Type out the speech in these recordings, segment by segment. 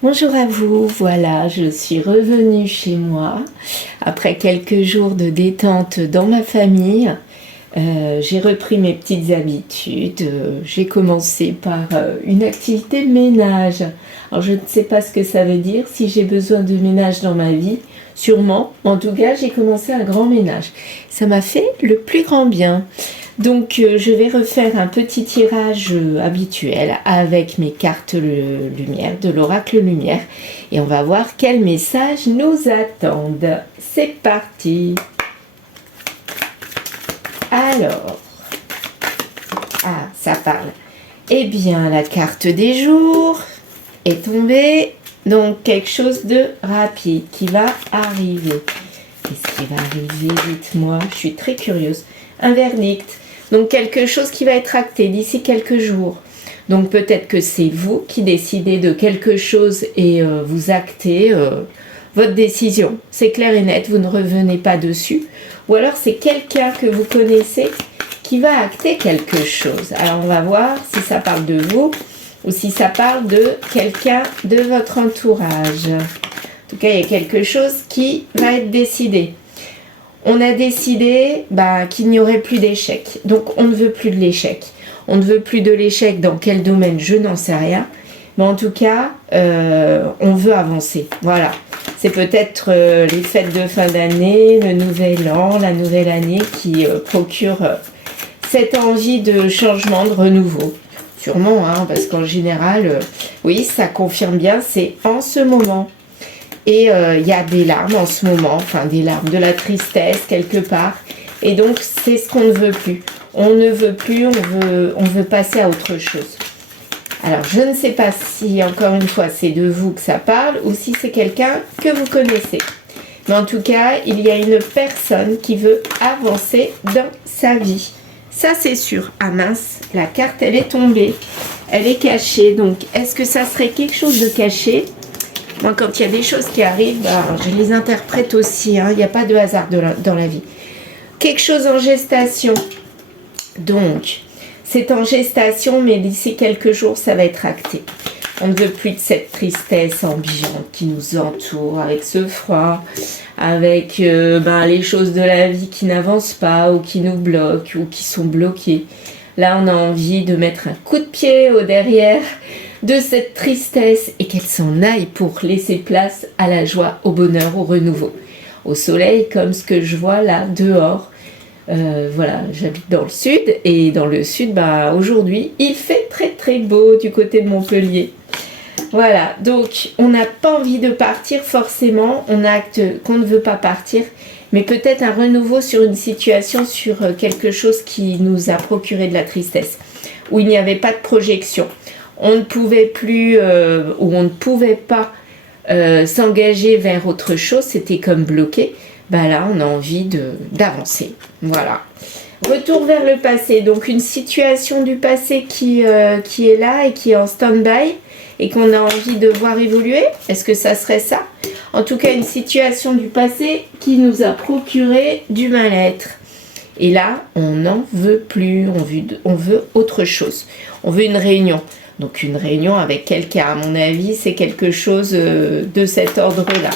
Bonjour à vous, voilà, je suis revenue chez moi après quelques jours de détente dans ma famille. J'ai repris mes petites habitudes. J'ai commencé par une activité de ménage. Alors je ne sais pas ce que ça veut dire, si j'ai besoin de ménage dans ma vie, sûrement. En tout cas, j'ai commencé un grand ménage. Ça m'a fait le plus grand bien. Donc je vais refaire un petit tirage habituel avec mes cartes lumière, de l'oracle lumière. Et on va voir quels messages nous attendent. C'est parti! Alors, ça parle. Eh bien, la carte des jours est tombée. Donc, quelque chose de rapide qui va arriver. Qu'est-ce qui va arriver? Dites-moi, je suis très curieuse. Un verdict. Donc, quelque chose qui va être acté d'ici quelques jours. Donc, peut-être que c'est vous qui décidez de quelque chose et vous actez votre décision. C'est clair et net, vous ne revenez pas dessus. Ou alors, c'est quelqu'un que vous connaissez qui va acter quelque chose. Alors, on va voir si ça parle de vous ou si ça parle de quelqu'un de votre entourage. En tout cas, il y a quelque chose qui va être décidé. On a décidé qu'il n'y aurait plus d'échec. Donc, on ne veut plus de l'échec. On ne veut plus de l'échec dans quel domaine, je n'en sais rien. Mais en tout cas, on veut avancer. Voilà. C'est peut-être les fêtes de fin d'année, le nouvel an, la nouvelle année qui procure cette envie de changement, de renouveau. Sûrement, hein, parce qu'en général, oui, ça confirme bien, c'est en ce moment. Et il y a des larmes en ce moment, enfin des larmes, de la tristesse quelque part. Et donc, c'est ce qu'on ne veut plus. On ne veut plus, on veut passer à autre chose. Alors, je ne sais pas si, encore une fois, c'est de vous que ça parle ou si c'est quelqu'un que vous connaissez. Mais en tout cas, il y a une personne qui veut avancer dans sa vie. Ça, c'est sûr. Ah mince, la carte, elle est tombée. Elle est cachée. Donc, est-ce que ça serait quelque chose de caché? Moi, quand il y a des choses qui arrivent, je les interprète aussi. Hein. Il n'y a pas de hasard dans la vie. Quelque chose en gestation. Donc, c'est en gestation, mais d'ici quelques jours, ça va être acté. On ne veut plus de cette tristesse ambiante qui nous entoure, avec ce froid, avec les choses de la vie qui n'avancent pas, ou qui nous bloquent, ou qui sont bloquées. Là, on a envie de mettre un coup de pied au derrière de cette tristesse et qu'elle s'en aille pour laisser place à la joie, au bonheur, au renouveau. Au soleil, comme ce que je vois là, dehors. Voilà, j'habite dans le sud et dans le sud, aujourd'hui, il fait très très beau du côté de Montpellier. Voilà, donc on n'a pas envie de partir forcément, on acte qu'on ne veut pas partir, mais peut-être un renouveau sur une situation, sur quelque chose qui nous a procuré de la tristesse, où il n'y avait pas de projection. On ne pouvait plus, ou on ne pouvait pas s'engager vers autre chose, c'était comme bloqué. Là, on a envie d'avancer. Voilà. Retour vers le passé. Donc, une situation du passé qui est là et qui est en stand-by et qu'on a envie de voir évoluer. Est-ce que ça serait ça? En tout cas, une situation du passé qui nous a procuré du mal-être. Et là, on n'en veut plus. On veut autre chose. On veut une réunion. Donc, une réunion avec quelqu'un, à mon avis, c'est quelque chose de cet ordre-là.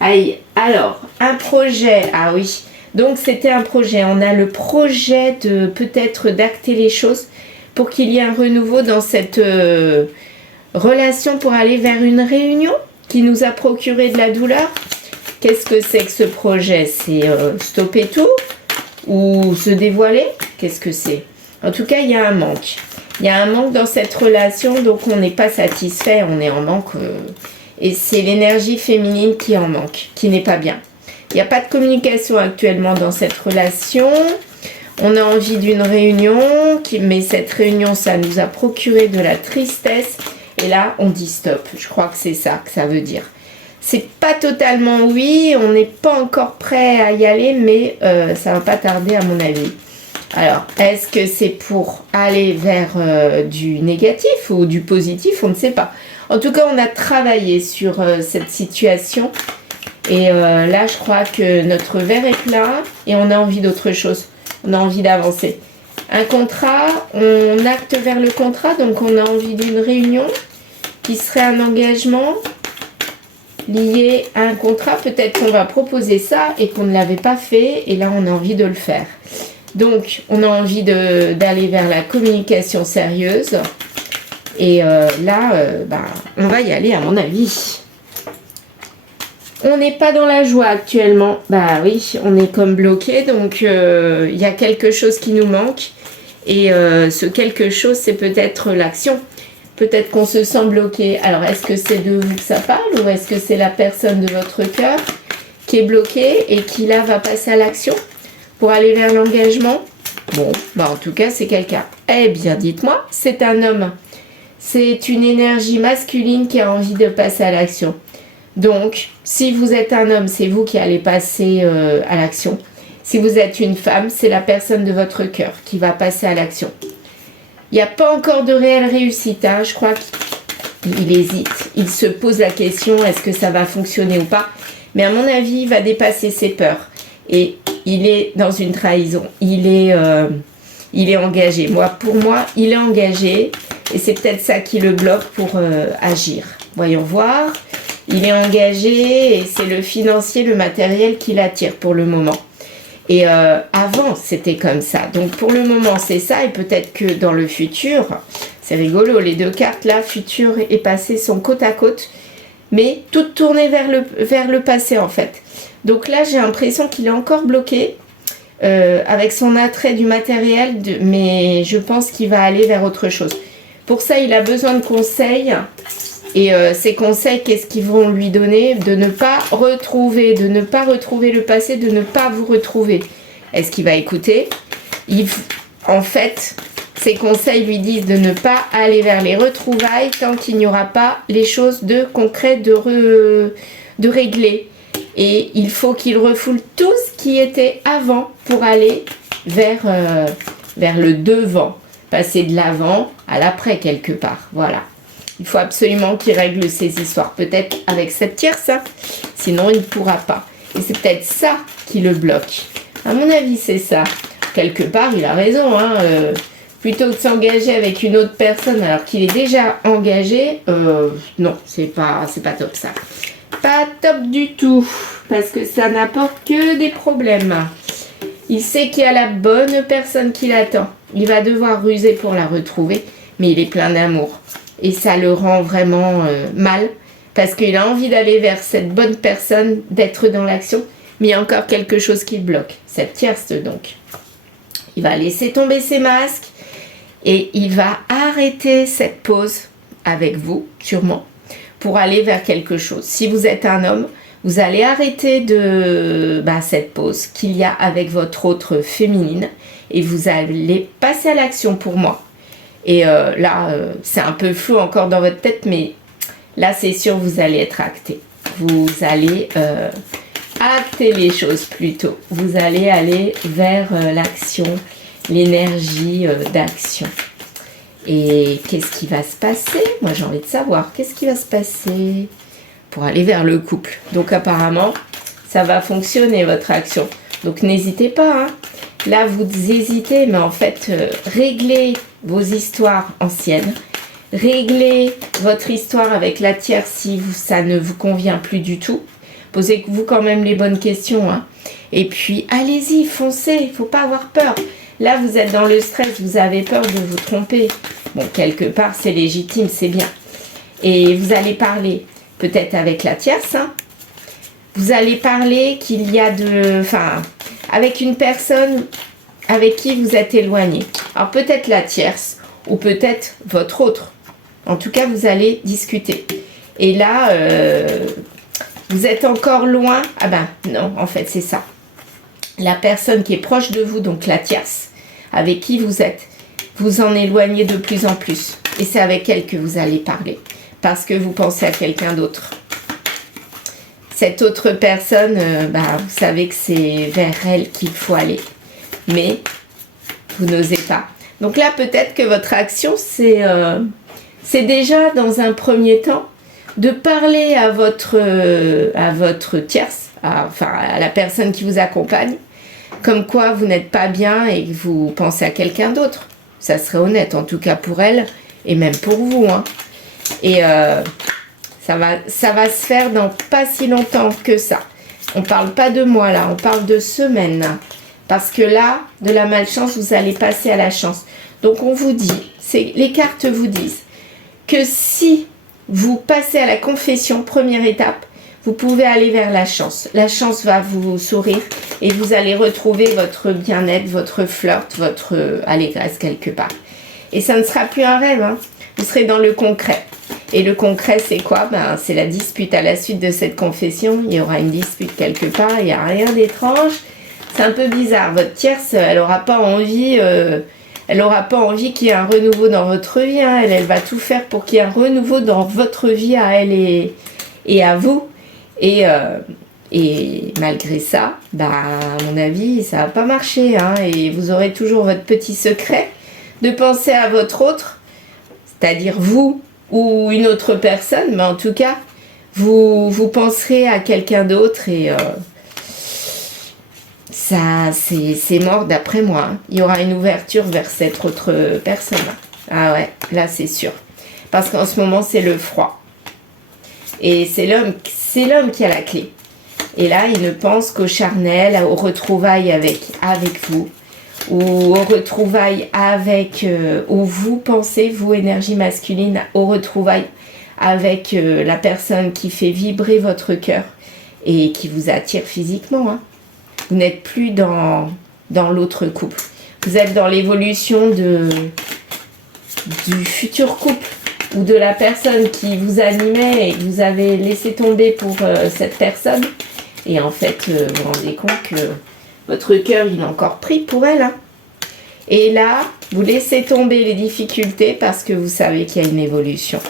Aïe, alors, un projet, ah oui, donc c'était un projet, on a le projet de peut-être d'acter les choses pour qu'il y ait un renouveau dans cette relation pour aller vers une réunion qui nous a procuré de la douleur. Qu'est-ce que c'est que ce projet? C'est stopper tout ou se dévoiler? Qu'est-ce que c'est? En tout cas, il y a un manque. Il y a un manque dans cette relation, donc on n'est pas satisfait, on est en manque... Et c'est l'énergie féminine qui en manque, qui n'est pas bien. Il n'y a pas de communication actuellement dans cette relation. On a envie d'une réunion, mais cette réunion, ça nous a procuré de la tristesse. Et là, on dit stop. Je crois que c'est ça que ça veut dire. C'est pas totalement oui, on n'est pas encore prêt à y aller, mais ça va pas tarder à mon avis. Alors, est-ce que c'est pour aller vers du négatif ou du positif? On ne sait pas. En tout cas, on a travaillé sur cette situation. Et là, je crois que notre verre est plein et on a envie d'autre chose. On a envie d'avancer. Un contrat, on acte vers le contrat, donc on a envie d'une réunion qui serait un engagement lié à un contrat. Peut-être qu'on va proposer ça et qu'on ne l'avait pas fait et là on a envie de le faire. Donc on a envie d'aller vers la communication sérieuse et on va y aller à mon avis. On n'est pas dans la joie actuellement. Bah oui, on est comme bloqué, donc il y a quelque chose qui nous manque. Et ce quelque chose, c'est peut-être l'action. Peut-être qu'on se sent bloqué. Alors, est-ce que c'est de vous que ça parle ou est-ce que c'est la personne de votre cœur qui est bloquée et qui là va passer à l'action pour aller vers l'engagement? Bon, bah en tout cas, c'est quelqu'un. Eh bien, dites-moi, c'est un homme. C'est une énergie masculine qui a envie de passer à l'action. Donc, si vous êtes un homme, c'est vous qui allez passer à l'action. Si vous êtes une femme, c'est la personne de votre cœur qui va passer à l'action. Il n'y a pas encore de réelle réussite. Hein. Je crois qu'il hésite. Il se pose la question, est-ce que ça va fonctionner ou pas? Mais à mon avis, il va dépasser ses peurs. Et il est dans une trahison. Il est engagé. Pour moi, il est engagé. Et c'est peut-être ça qui le bloque pour agir. Voyons voir. Il est engagé et c'est le financier, le matériel qui l'attire pour le moment. Et avant, c'était comme ça. Donc, pour le moment, c'est ça. Et peut-être que dans le futur, c'est rigolo, les deux cartes là, futur et passé, sont côte à côte. Mais toutes tournées vers le passé, en fait. Donc là, j'ai l'impression qu'il est encore bloqué avec son attrait du matériel. Mais je pense qu'il va aller vers autre chose. Pour ça, il a besoin de conseils. Et ces conseils, qu'est-ce qu'ils vont lui donner? De ne pas retrouver le passé, de ne pas vous retrouver. Est-ce qu'il va écouter? En fait, ces conseils lui disent de ne pas aller vers les retrouvailles tant qu'il n'y aura pas les choses de concret, de régler. Et il faut qu'il refoule tout ce qui était avant pour aller vers le devant. Passer de l'avant à l'après quelque part. Voilà. Il faut absolument qu'il règle ses histoires. Peut-être avec cette tierce, hein. Sinon il ne pourra pas. Et c'est peut-être ça qui le bloque. À mon avis, c'est ça. Quelque part, il a raison. Hein. Plutôt que de s'engager avec une autre personne alors qu'il est déjà engagé, non, c'est pas top ça. Pas top du tout. Parce que ça n'apporte que des problèmes. Il sait qu'il y a la bonne personne qui l'attend. Il va devoir ruser pour la retrouver. Mais il est plein d'amour. Et ça le rend vraiment mal, parce qu'il a envie d'aller vers cette bonne personne, d'être dans l'action, mais il y a encore quelque chose qui le bloque, cette tierce donc. Il va laisser tomber ses masques, et il va arrêter cette pause avec vous, sûrement, pour aller vers quelque chose. Si vous êtes un homme, vous allez arrêter cette pause qu'il y a avec votre autre féminine, et vous allez passer à l'action pour moi. Et c'est un peu flou encore dans votre tête, mais là, c'est sûr, vous allez être acté. Vous allez acter les choses plutôt. Vous allez aller vers l'action, l'énergie d'action. Et qu'est-ce qui va se passer? Moi, j'ai envie de savoir. Qu'est-ce qui va se passer pour aller vers le couple? Donc, apparemment, ça va fonctionner, votre action. Donc, n'hésitez pas, hein. Là, vous hésitez, mais en fait, réglez vos histoires anciennes. Réglez votre histoire avec la tierce si ça ne vous convient plus du tout. Posez-vous quand même les bonnes questions. Hein. Et puis, allez-y, foncez. Il ne faut pas avoir peur. Là, vous êtes dans le stress. Vous avez peur de vous tromper. Bon, quelque part, c'est légitime, c'est bien. Et vous allez parler peut-être avec la tierce. Hein. Vous allez parler qu'il y a avec une personne avec qui vous êtes éloigné. Alors peut-être la tierce ou peut-être votre autre. En tout cas, vous allez discuter. Et là, vous êtes encore loin. Ah ben non, en fait, c'est ça. La personne qui est proche de vous, donc la tierce, avec qui vous êtes, vous en éloignez de plus en plus. Et c'est avec elle que vous allez parler. Parce que vous pensez à quelqu'un d'autre. Cette autre personne, vous savez que c'est vers elle qu'il faut aller. Mais vous n'osez pas. Donc là, peut-être que votre action, c'est déjà dans un premier temps de parler à votre tierce, à la personne qui vous accompagne, comme quoi vous n'êtes pas bien et que vous pensez à quelqu'un d'autre. Ça serait honnête, en tout cas pour elle et même pour vous. Hein. Et ça va se faire dans pas si longtemps que ça. On parle pas de mois là, on parle de semaines. Parce que là, de la malchance, vous allez passer à la chance. Donc on vous dit, les cartes vous disent que si vous passez à la confession, première étape, vous pouvez aller vers la chance. La chance va vous sourire et vous allez retrouver votre bien-être, votre flirt, votre allégresse quelque part. Et ça ne sera plus un rêve, hein. Vous serez dans le concret. Et le concret, c'est quoi? C'est la dispute. À la suite de cette confession, il y aura une dispute quelque part, il n'y a rien d'étrange. C'est un peu bizarre. Votre tierce, elle n'aura pas envie... qu'il y ait un renouveau dans votre vie. Hein. Elle va tout faire pour qu'il y ait un renouveau dans votre vie à elle et à vous. Et malgré ça, à mon avis, ça va pas marcher. Hein. Et vous aurez toujours votre petit secret de penser à votre autre, c'est-à-dire vous ou une autre personne. Mais en tout cas, vous penserez à quelqu'un d'autre et... ça, c'est mort d'après moi. Hein. Il y aura une ouverture vers cette autre personne. Ah ouais, là c'est sûr. Parce qu'en ce moment, c'est le froid. Et c'est l'homme qui a la clé. Et là, il ne pense qu'au charnel, aux retrouvailles avec vous. Ou aux retrouvailles avec... où vous pensez, vous, énergie masculine, aux retrouvailles avec la personne qui fait vibrer votre cœur et qui vous attire physiquement, hein. Vous n'êtes plus dans l'autre couple. Vous êtes dans l'évolution du futur couple ou de la personne qui vous animait et que vous avez laissé tomber pour cette personne. Et en fait, vous vous rendez compte que votre cœur, il est encore pris pour elle. Hein. Et là, vous laissez tomber les difficultés parce que vous savez qu'il y a une évolution.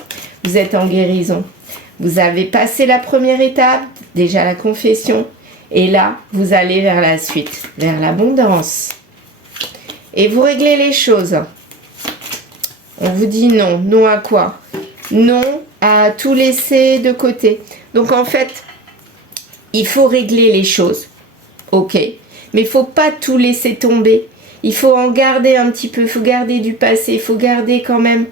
Vous êtes en guérison. Vous avez passé la première étape, déjà la confession. Et là, vous allez vers la suite, vers l'abondance. Et vous réglez les choses. On vous dit non. Non à quoi? Non à tout laisser de côté. Donc en fait, il faut régler les choses. Ok. Mais il ne faut pas tout laisser tomber. Il faut en garder un petit peu. Il faut garder du passé. Il faut garder quand même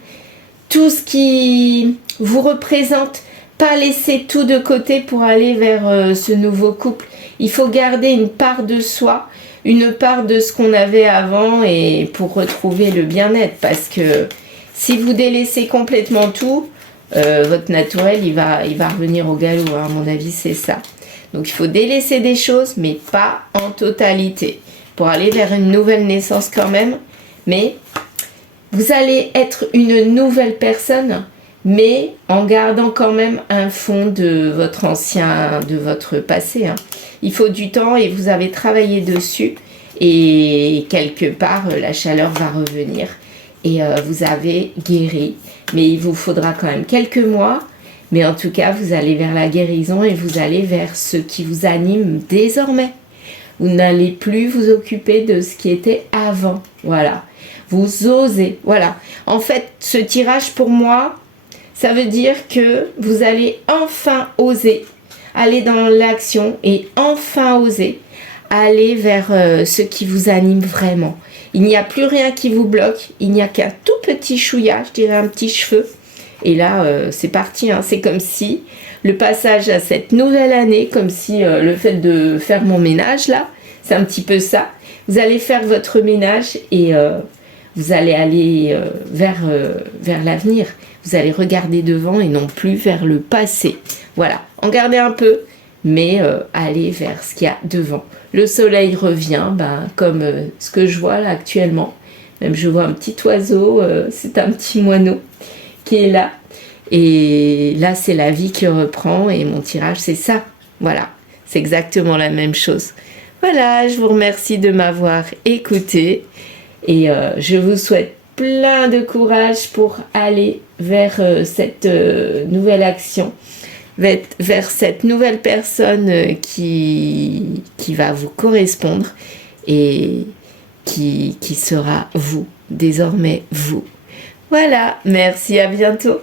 tout ce qui vous représente. Pas laisser tout de côté pour aller vers ce nouveau couple. Il faut garder une part de soi, une part de ce qu'on avait avant et pour retrouver le bien-être. Parce que si vous délaissez complètement tout, votre naturel, il va revenir au galop. Hein, à mon avis, c'est ça. Donc, il faut délaisser des choses, mais pas en totalité. Pour aller vers une nouvelle naissance quand même. Mais vous allez être une nouvelle personne, mais en gardant quand même un fond de votre ancien, de votre passé. Hein. Il faut du temps et vous avez travaillé dessus et quelque part la chaleur va revenir et vous avez guéri. Mais il vous faudra quand même quelques mois, mais en tout cas vous allez vers la guérison et vous allez vers ce qui vous anime désormais. Vous n'allez plus vous occuper de ce qui était avant. Voilà. Vous osez. Voilà. En fait, ce tirage pour moi, ça veut dire que vous allez enfin oser aller dans l'action et enfin oser aller vers ce qui vous anime vraiment. Il n'y a plus rien qui vous bloque, il n'y a qu'un tout petit chouïa, je dirais un petit cheveu. Et là, c'est parti, hein. C'est comme si le passage à cette nouvelle année, comme si le fait de faire mon ménage là, c'est un petit peu ça. Vous allez faire votre ménage et vous allez aller vers l'avenir. Vous allez regarder devant et non plus vers le passé. Voilà, en gardez un peu, mais allez vers ce qu'il y a devant. Le soleil revient, comme ce que je vois là actuellement. Même je vois un petit oiseau, c'est un petit moineau qui est là. Et là, c'est la vie qui reprend et mon tirage, c'est ça. Voilà, c'est exactement la même chose. Voilà, je vous remercie de m'avoir écouté et je vous souhaite plein de courage pour aller vers cette nouvelle action, vers cette nouvelle personne qui va vous correspondre et qui sera vous, désormais vous. Voilà, merci, à bientôt.